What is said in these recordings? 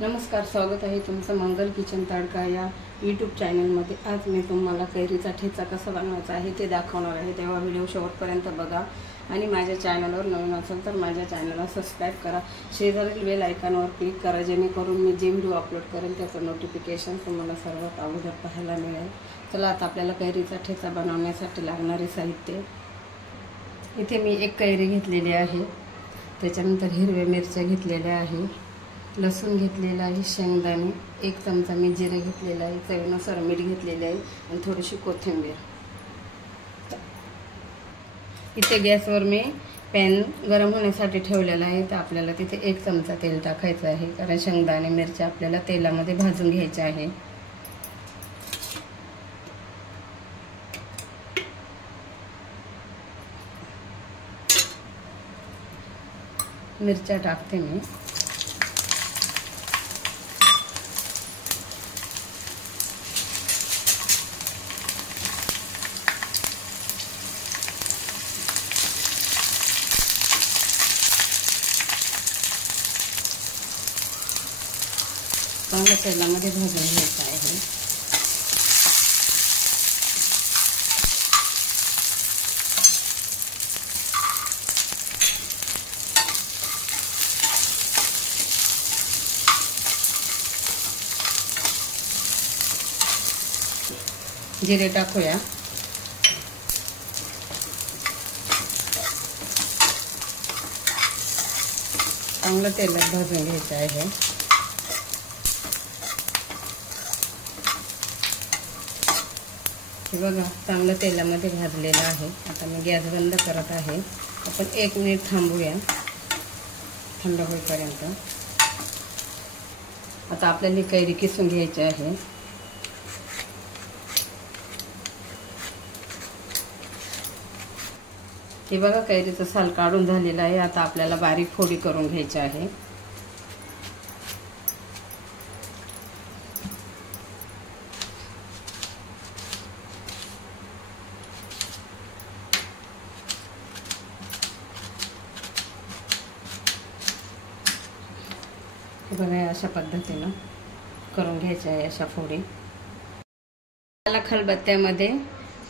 नमस्कार, स्वागत आहे तुमचं मंगल किचन तडका या यूट्यूब चॅनलमध्ये। आज मी तुम्हाला कैरीचा ठेचा कसा बनवायचा आहे ते दाखवणार आहे, तेव्हा व्हिडिओ शेवटपर्यंत बघा। आणि माझ्या चॅनलवर नवीन असेल तर माझ्या चॅनलला सबस्क्राईब करा, शेजारील बेल आयकॉनवर क्लिक करा, जेणेकरून मी जे व्हिडिओ अपलोड करेन त्याचं नोटिफिकेशन तुम्हाला सर्वात अगोदर पाहायला मिळेल। चला आता आपल्याला कैरीचा ठेचा बनवण्यासाठी लागणारे साहित्य। इथे मी एक कैरी घेतलेली आहे, त्याच्यानंतर हिरव्या मिरच्या घेतलेल्या आहे, लसूण घेतलेला आहे, शेंगदाणे, एक चमचा मी जिरे घेतलेला आहे, चवीनुसार मीठ घेतलेले आहे आणि थोडीशी कोथिंबीर। इथे गॅसवर मी पॅन गरम होण्यासाठी ठेवलेला आहे, तर आपल्याला तिथे एक चमचा तेल टाकायचं आहे, कारण शेंगदाणे मिरच्या आपल्याला तेलामध्ये भाजून घ्यायचे आहे। मिरच्या टाकते मी। चांगल्या तेलामध्ये भाजून घ्यायचं आहे। जिरे टाकूया। चांगलं तेलात भाजून घ्यायचं आहे। हे बघा, चांगलं तेलामध्ये भाजलेलं आहे। आता मी गॅस बंद करत आहे। आपण 1 मिनिट थांबूया थंड होईपर्यंत। आता आपल्याला कैरी किसून घ्यायची आहे। हे बघा, कैरीचं साल काढून झालेलं आहे। आता आपल्याला बारीक फोडी करून घ्यायची आहे। बघा, अशा पद्धतीनं करून घ्यायच्या आहे अशा फोडी। मला खलबत्त्यामध्ये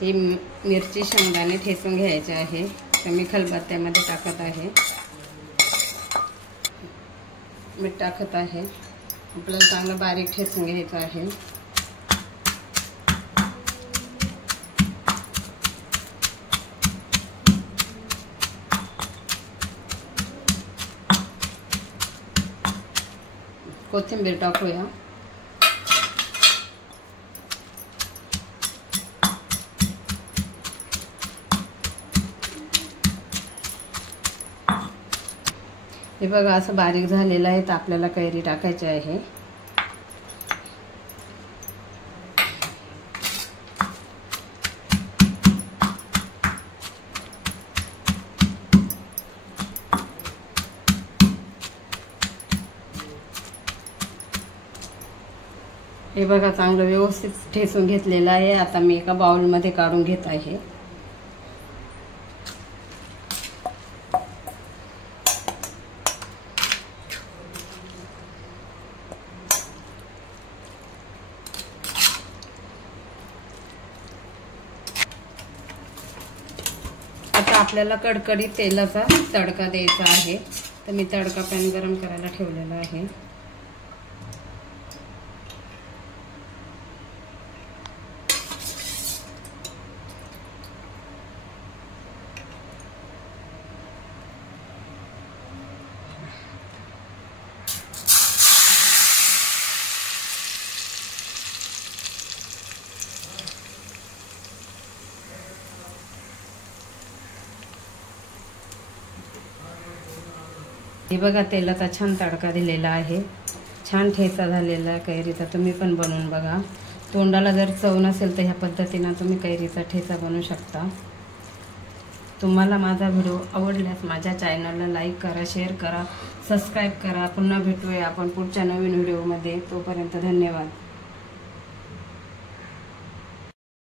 ही मिरची शेंगदाणे ठेचून घ्यायचे आहे, तर मी खलबत्त्यामध्ये टाकत आहे। मीठ टाकत आहे। आपल्याला चांगलं बारीक ठेचून घ्यायचं आहे। कोथिंबीर टाकूया। हे बघा, असं बारीक झालेलं आहे, तर आपल्याला कैरी टाकायची आहे। हे बघा, चांगलं व्यवस्थित ठेचून घेतलेलं आहे। आता मी एका बाउलमध्ये काढून घेत आहे। आता आपल्याला कडकडीत तेलाचा तडका द्यायचा आहे, तर मी तडका पॅन गरम करायला ठेवलेला आहे। हे बघा, तेलाचा छान तडका दिलेला आहे, छान ठेचा झालेला कैरीचा। तुम्ही पण बनवून बघा। तोंडाला जर चव नसेल तर ह्या पद्धतीने तुम्ही कैरीचा ठेचा बनवू शकता। तुम्हाला माझा व्हिडिओ आवडल्यास माझ्या चॅनलला लाईक करा, शेअर करा, सबस्क्राईब करा। पुन्हा भेटूया आपण पुढच्या नवीन व्हिडिओमध्ये। तोपर्यंत धन्यवाद।